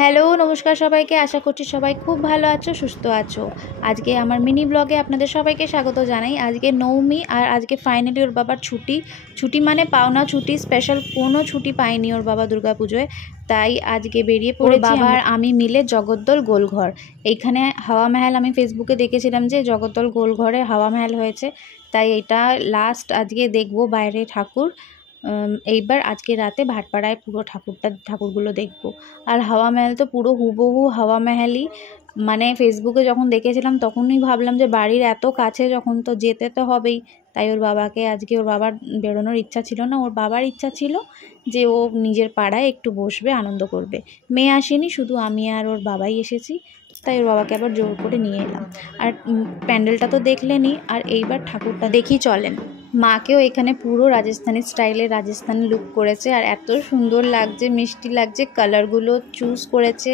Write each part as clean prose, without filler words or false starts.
Hello নমস্কার সবাইকে, আশা করছি সবাই খুব ভালো আছো, সুস্থ আছো। আজকে আমার মিনি ব্লগে আপনাদের সবাইকে স্বাগত জানাই। আজকে নবমী আর আজকে ফাইনালি ওর বাবার ছুটি মানে পাওনা ছুটি, স্পেশাল কোনো ছুটি পায়নি ওর বাবা দুর্গাপুজোয়। তাই আজকে বেরিয়ে পড়েছি বাবা আর আমি মিলে জগদ্দল গোলঘর। এইখানে হাওয়া মহল আমি ফেসবুকে দেখেছিলাম যে জগদ্দল গোলঘরে হাওয়া মহল হয়েছে, তাই এটা লাস্ট আজকে দেখবো বাইরে ঠাকুর। এইবার আজকে রাতে ভাটপাড়ায় পুরো ঠাকুরগুলো দেখব। আর হাওয়া মহল তো পুরো হুবহু হাওয়া মহলই, মানে ফেসবুকে যখন দেখেছিলাম তখনই ভাবলাম যে বাড়ির এত কাছে যখন তো যেতে তো হবেই। তাই ওর বাবাকে আজকে, ওর বাবার বেরোনোর ইচ্ছা ছিল না, ওর বাবার ইচ্ছা ছিল যে ও নিজের পাড়ায় একটু বসবে, আনন্দ করবে। মেয়ে আসেনি, শুধু আমি আর ওর বাবাই এসেছি। তাই ওর বাবাকে আবার জোর করে নিয়ে এলাম। আর প্যান্ডেলটা তো দেখলেনই, আর এইবার ঠাকুরটা দেখি চলেন। মাকেও এখানে পুরো রাজস্থানি স্টাইলে রাজস্থানি লুক করেছে, আর এত সুন্দর লাগছে, মিষ্টি লাগছে। কালারগুলো চুজ করেছে,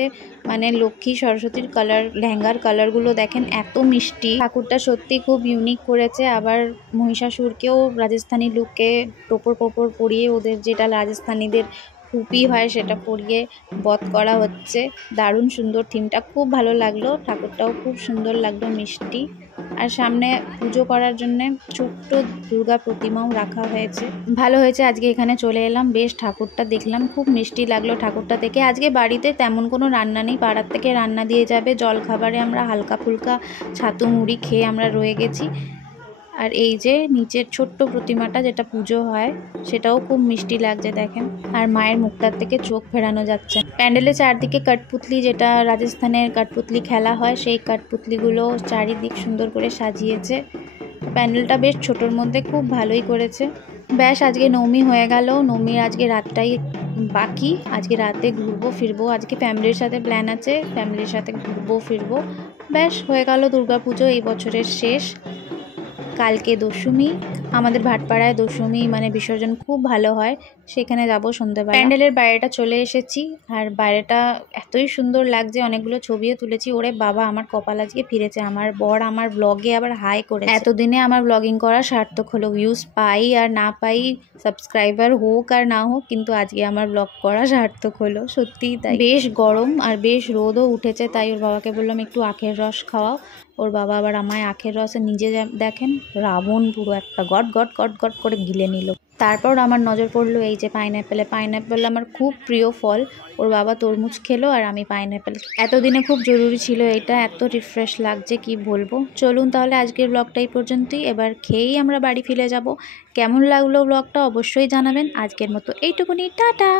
মানে লক্ষ্মী সরস্বতীর কালার, লেহেঙ্গার কালারগুলো দেখেন এত মিষ্টি। ঠাকুরটা সত্যি খুব ইউনিক করেছে। আবার মহিষাসুরকেও রাজস্থানি লুকে টোপর পোপর পরিয়ে, ওদের যেটা রাজস্থানীদের টুপি হয় সেটা পরিয়ে বধ করা হচ্ছে। দারুণ সুন্দর থিমটা, খুব ভালো লাগলো। ঠাকুরটাও খুব সুন্দর লাগলো, মিষ্টি। আর সামনে পুজো করার জন্যে ছোট্ট দুর্গা প্রতিমাও রাখা হয়েছে। ভালো হয়েছে আজকে এখানে চলে এলাম, বেশ ঠাকুরটা দেখলাম, খুব মিষ্টি লাগলো ঠাকুরটা দেখে। আজকে বাড়িতে তেমন কোনো রান্না নেই, পাড়ার থেকে রান্না দিয়ে যাবে। জল খাবারে আমরা হালকা ফুলকা ছাতু মুড়ি খেয়ে আমরা রয়ে গেছি। আর এই যে নিচের ছোট্ট প্রতিমাটা যেটা পুজো হয়, সেটাও খুব মিষ্টি লাগছে দেখেন। আর মায়ের মুখটার থেকে চোখ ফেরানো যাচ্ছে। প্যান্ডেলের চারদিকে কাঠপুতলি, যেটা রাজস্থানের কাঠপুতলি খেলা হয়, সেই কাঠপুতলিগুলো চারিদিক সুন্দর করে সাজিয়েছে। প্যান্ডেলটা বেশ ছোটোর মধ্যে খুব ভালোই করেছে। ব্যাস আজকে নবমী হয়ে গেল। নবমীর আজকে রাতটাই বাকি, আজকে রাতে ঘুরবো ফিরবো। আজকে ফ্যামিলির সাথে প্ল্যান আছে, ফ্যামিলির সাথে ঘুরবো ফিরবো। ব্যাস হয়ে গেল দুর্গাপুজো এই বছরের শেষ। কালকে দশমী, আমাদের ভাটপাড়ায় দশমী মানে বিসর্জন খুব ভালো হয়, সেখানে যাব সন্ধ্যেবেলা। প্যান্ডেলের বাইরেটা চলে এসেছি, আর বাইরেটা এতই সুন্দর লাগছে, অনেকগুলো ছবিও তুলেছি। ওরে বাবা, আমার কপাল আজকে ফিরেছে। আমার বর আমার ব্লগে আবার হাই করে, এতদিনে আমার ব্লগিং করা সার্থক হলো। ভিউজ পাই আর না পাই, সাবস্ক্রাইবার হোক আর না হোক, কিন্তু আজকে আমার ব্লগ করা সার্থক হলো, সত্যিই তাই। বেশ গরম আর বেশ রোদও উঠেছে, তাই ওর বাবাকে বললাম একটু আখের রস খাওয়াও। ওর বাবা আবার আমায় আখের রসে নিজে দেখেন রাবণ পুরো একটা গট গট গট গট করে গিলে নিল। তারপর আমার নজর পড়লো এই যে পাইনঅ্যাপেল আমার খুব প্রিয় ফল। ওর বাবা তরমুজ খেলো আর আমি পাইনঅ্যাপেল। এতদিনে খুব জরুরি ছিল এটা, এত রিফ্রেশ লাগছে কি বলবো। চলুন তাহলে আজকের ব্লগটা এই পর্যন্তই, এবার খেয়েই আমরা বাড়ি ফিরে যাব। কেমন লাগলো ব্লগটা অবশ্যই জানাবেন। আজকের মতো এইটুকুনি, টাটা।